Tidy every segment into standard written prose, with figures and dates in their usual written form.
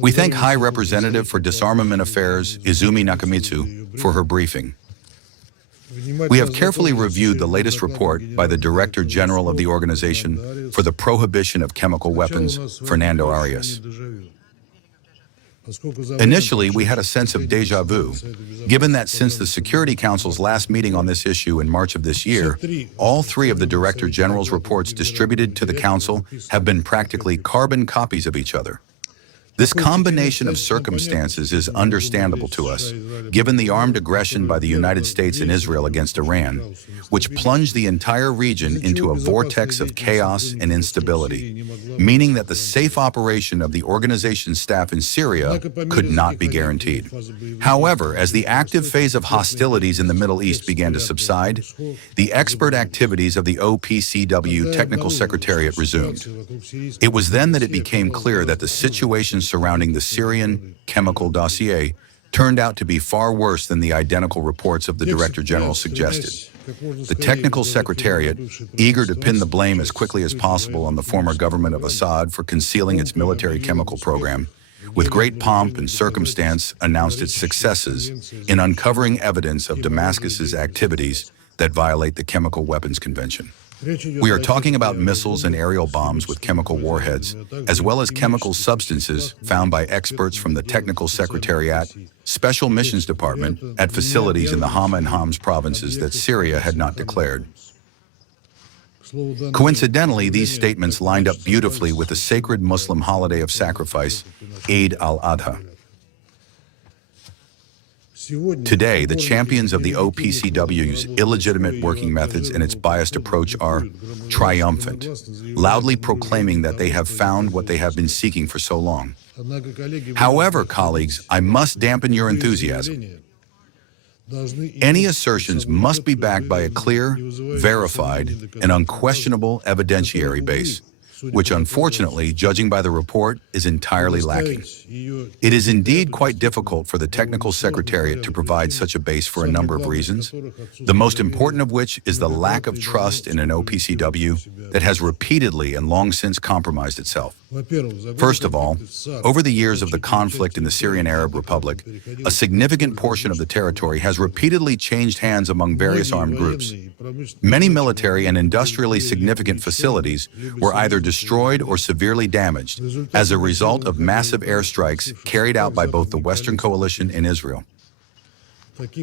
We thank High Representative for Disarmament Affairs, Izumi Nakamitsu, for her briefing. We have carefully reviewed the latest report by the Director General of the Organization for the Prohibition of Chemical Weapons, Fernando Arias. Initially, we had a sense of déjà vu, given that since the Security Council's last meeting on this issue in March of this year, all three of the Director General's reports distributed to the Council have been practically carbon copies of each other. This combination of circumstances is understandable to us, given the armed aggression by the United States and Israel against Iran, which plunged the entire region into a vortex of chaos and instability, meaning that the safe operation of the organization's staff in Syria could not be guaranteed. However, as the active phase of hostilities in the Middle East began to subside, the expert activities of the OPCW Technical Secretariat resumed. It was then that it became clear that the situation surrounding the Syrian chemical dossier turned out to be far worse than the identical reports of the Director General suggested. The Technical Secretariat, eager to pin the blame as quickly as possible on the former government of Assad for concealing its military chemical program, with great pomp and circumstance announced its successes in uncovering evidence of Damascus's activities that violate the Chemical Weapons Convention. We are talking about missiles and aerial bombs with chemical warheads, as well as chemical substances found by experts from the Technical Secretariat, Special Missions Department, at facilities in the Hama and Homs provinces that Syria had not declared. Coincidentally, these statements lined up beautifully with the sacred Muslim holiday of sacrifice, Eid al-Adha. Today, the champions of the OPCW's illegitimate working methods and its biased approach are triumphant, loudly proclaiming that they have found what they have been seeking for so long. However, colleagues, I must dampen your enthusiasm. Any assertions must be backed by a clear, verified, and unquestionable evidentiary base, which unfortunately, judging by the report, is entirely lacking. It is indeed quite difficult for the Technical Secretariat to provide such a base for a number of reasons, the most important of which is the lack of trust in an OPCW that has repeatedly and long since compromised itself. First of all, over the years of the conflict in the Syrian Arab Republic, a significant portion of the territory has repeatedly changed hands among various armed groups. Many military and industrially significant facilities were either destroyed or severely damaged as a result of massive airstrikes carried out by both the Western coalition and Israel.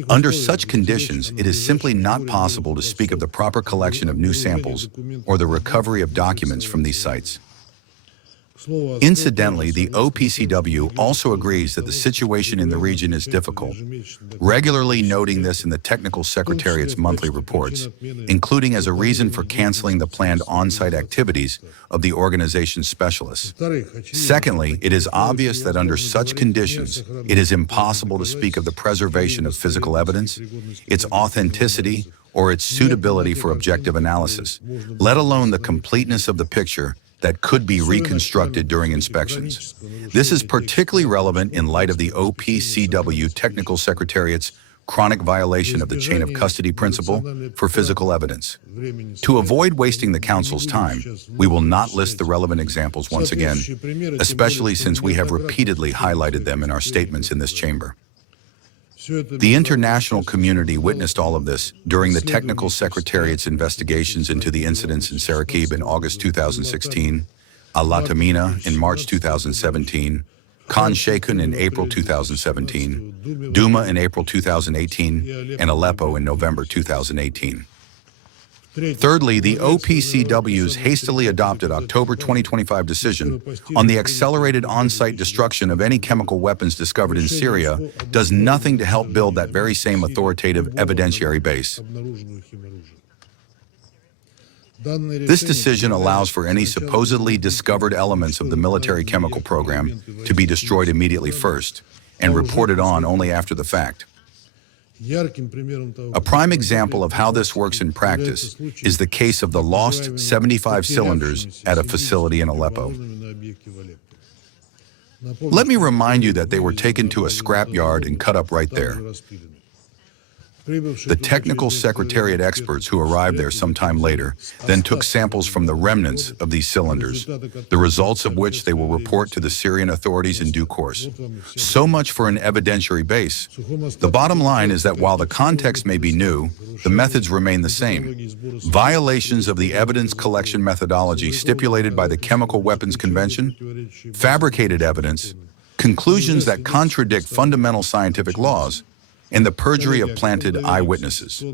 Under such conditions, it is simply not possible to speak of the proper collection of new samples or the recovery of documents from these sites. Incidentally, the OPCW also agrees that the situation in the region is difficult, regularly noting this in the Technical Secretariat's monthly reports, including as a reason for canceling the planned on-site activities of the organization's specialists. Secondly, it is obvious that under such conditions, it is impossible to speak of the preservation of physical evidence, its authenticity, or its suitability for objective analysis, let alone the completeness of the picture that could be reconstructed during inspections. This is particularly relevant in light of the OPCW Technical Secretariat's chronic violation of the chain of custody principle for physical evidence. To avoid wasting the Council's time, we will not list the relevant examples once again, especially since we have repeatedly highlighted them in our statements in this chamber. The international community witnessed all of this during the Technical Secretariat's investigations into the incidents in Sarakib in August 2016, Al-Latamina in March 2017, Khan Sheikhoun in April 2017, Duma in April 2018, and Aleppo in November 2018. Thirdly, the OPCW's hastily adopted October 2025 decision on the accelerated on-site destruction of any chemical weapons discovered in Syria does nothing to help build that very same authoritative evidentiary base. This decision allows for any supposedly discovered elements of the military chemical program to be destroyed immediately first and reported on only after the fact. A prime example of how this works in practice is the case of the lost 75 cylinders at a facility in Aleppo. Let me remind you that they were taken to a scrap yard and cut up right there. The technical secretariat experts who arrived there sometime later then took samples from the remnants of these cylinders, the results of which they will report to the Syrian authorities in due course. So much for an evidentiary base. The bottom line is that while the context may be new, the methods remain the same. Violations of the evidence collection methodology stipulated by the Chemical Weapons Convention, fabricated evidence, conclusions that contradict fundamental scientific laws, and the perjury of planted eyewitnesses.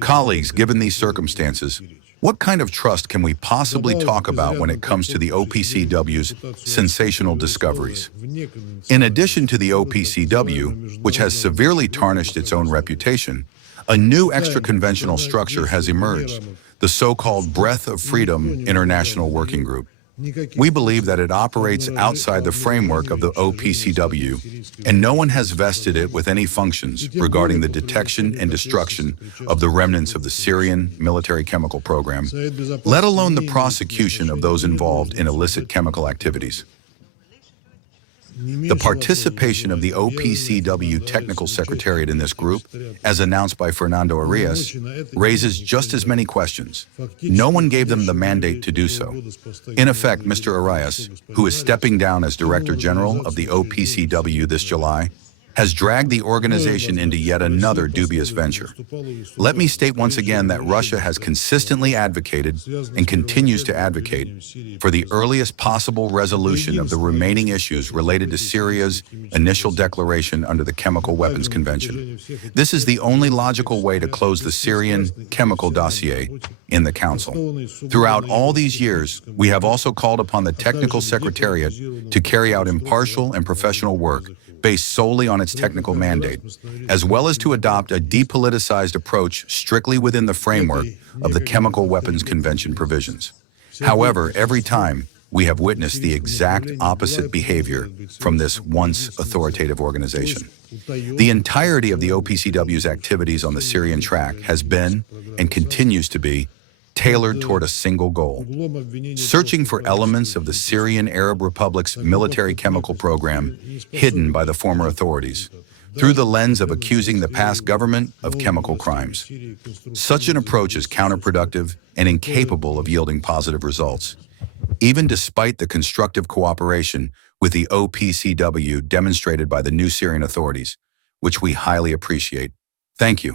Colleagues, given these circumstances, what kind of trust can we possibly talk about when it comes to the OPCW's sensational discoveries? In addition to the OPCW, which has severely tarnished its own reputation, a new extra-conventional structure has emerged, the so-called Breath of Freedom International Working Group. We believe that it operates outside the framework of the OPCW, and no one has vested it with any functions regarding the detection and destruction of the remnants of the Syrian military chemical program, let alone the prosecution of those involved in illicit chemical activities. The participation of the OPCW Technical Secretariat in this group, as announced by Fernando Arias, raises just as many questions. No one gave them the mandate to do so. In effect, Mr. Arias, who is stepping down as Director General of the OPCW this July, has dragged the organization into yet another dubious venture. Let me state once again that Russia has consistently advocated and continues to advocate for the earliest possible resolution of the remaining issues related to Syria's initial declaration under the Chemical Weapons Convention. This is the only logical way to close the Syrian chemical dossier in the Council. Throughout all these years, we have also called upon the Technical Secretariat to carry out impartial and professional work based solely on its technical mandate, as well as to adopt a depoliticized approach strictly within the framework of the Chemical Weapons Convention provisions. However, every time, we have witnessed the exact opposite behavior from this once authoritative organization. The entirety of the OPCW's activities on the Syrian track has been, and continues to be, tailored toward a single goal: searching for elements of the Syrian Arab Republic's military chemical program hidden by the former authorities, through the lens of accusing the past government of chemical crimes. Such an approach is counterproductive and incapable of yielding positive results, even despite the constructive cooperation with the OPCW demonstrated by the new Syrian authorities, which we highly appreciate. Thank you.